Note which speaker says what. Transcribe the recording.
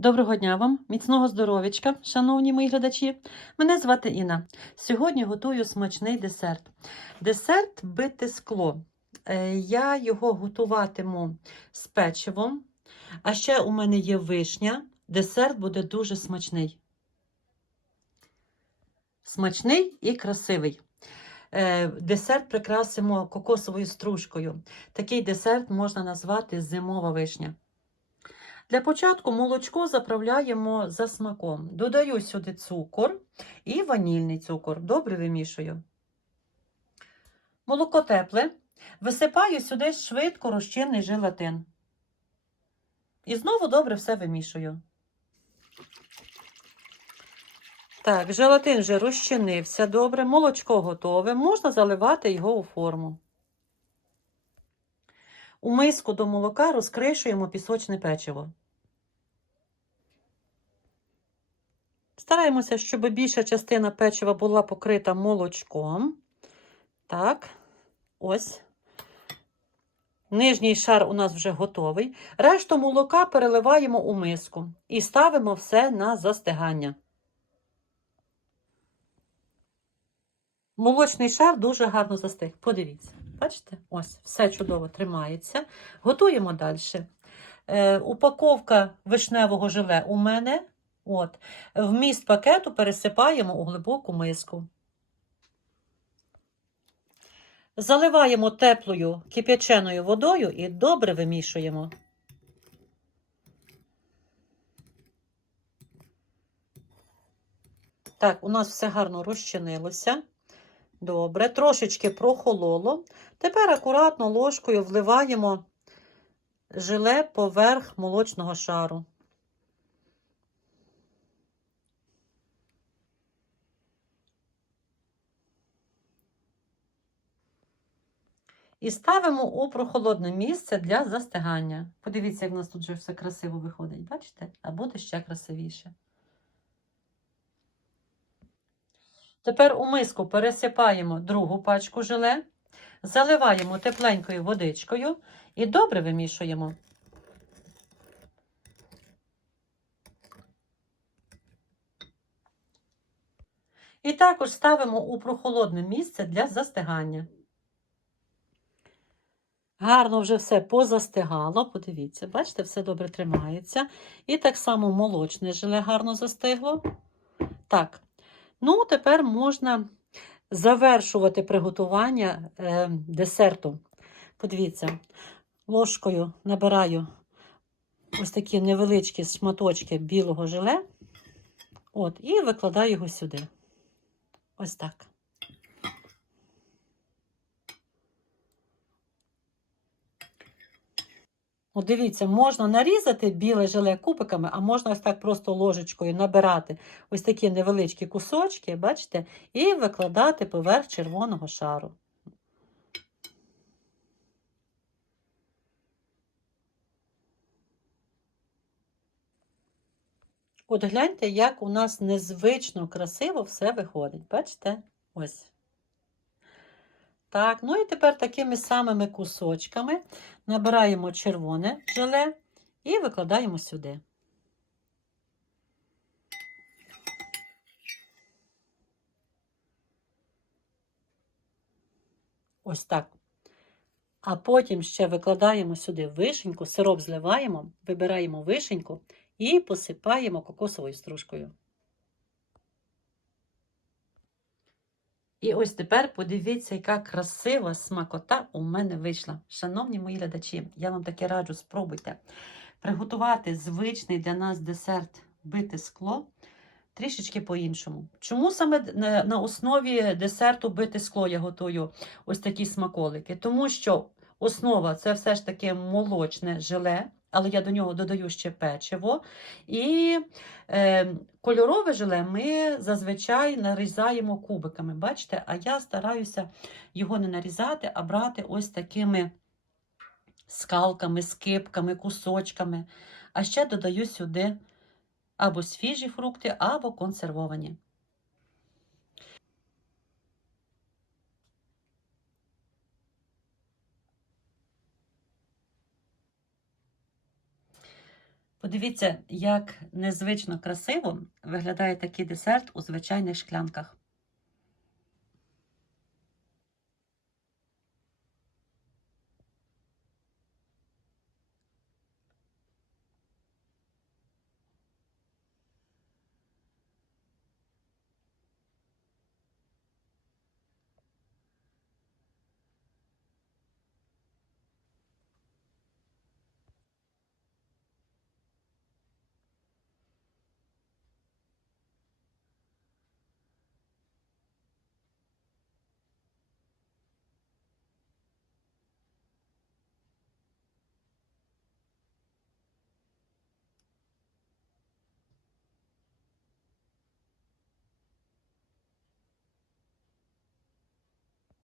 Speaker 1: Доброго дня вам, міцного здоров'ячка, шановні мої глядачі. Мене звати Інна. Сьогодні готую смачний десерт. Десерт бите скло. Е, Я його готуватиму з печивом, а ще у мене є вишня. Десерт буде дуже смачний. Смачний і красивий. Е, Десерт прикрасимо кокосовою стружкою. Такий десерт можна назвати зимова вишня. Для початку молочко заправляємо за смаком. Додаю сюди цукор і ванільний цукор. Добре вимішую. Молоко тепле. Висипаю сюди швидко розчинний желатин. І знову добре все вимішую. Так, желатин вже розчинився добре, молочко готове. Можна заливати його у форму. У миску до молока розкришуємо пісочне печиво. Стараємося, щоб більша частина печива була покрита молочком. Так, ось. Нижній шар у нас вже готовий. Решту молока переливаємо у миску і ставимо все на застигання. Молочний шар дуже гарно застиг. Подивіться, бачите? Ось, все чудово тримається. Готуємо далі. Е, упаковка вишневого желе у мене. От. Вміст пакету пересипаємо у глибоку миску. Заливаємо теплою кип'яченою водою і добре вимішуємо. Так, у нас все гарно розчинилося. Добре, трошечки прохололо. Тепер акуратно ложкою вливаємо желе поверх молочного шару. І ставимо у прохолодне місце для застигання. Подивіться, як в нас тут вже все красиво виходить, бачите? А буде ще красивіше. Тепер у миску пересипаємо другу пачку желе, заливаємо тепленькою водичкою і добре вимішуємо. І також ставимо у прохолодне місце для застигання. Гарно вже все позастигало. Подивіться, бачите, все добре тримається. І так само молочне желе гарно застигло. Так, ну тепер можна завершувати приготування е, десерту. Подивіться, ложкою набираю ось такі невеличкі шматочки білого желе. От, і викладаю його сюди. Ось так. От дивіться, можна нарізати біле желе кубиками, а можна ось так просто ложечкою набирати ось такі невеличкі кусочки, бачите, і викладати поверх червоного шару. От гляньте, як у нас незвично красиво все виходить. Бачите? Ось. Так, ну і тепер такими самими кусочками набираємо червоне желе і викладаємо сюди. Ось так. А потім ще викладаємо сюди вишеньку, сироп зливаємо, вибираємо вишеньку і посипаємо кокосовою стружкою. І ось тепер подивіться, яка красива смакота у мене вийшла. Шановні мої глядачі, я вам таке раджу, спробуйте приготувати звичний для нас десерт бите скло трішечки по-іншому. Чому саме на, основі десерту бите скло я готую ось такі смаколики? Тому що основа це все ж таки молочне желе. Але я до нього додаю ще печиво. І е, кольорове желе ми зазвичай нарізаємо кубиками. Бачите? А я стараюся його не нарізати, а брати ось такими скалками, скипками, кусочками. А ще додаю сюди або свіжі фрукти, або консервовані. Подивіться, як незвично красиво виглядає такий десерт у звичайних шклянках.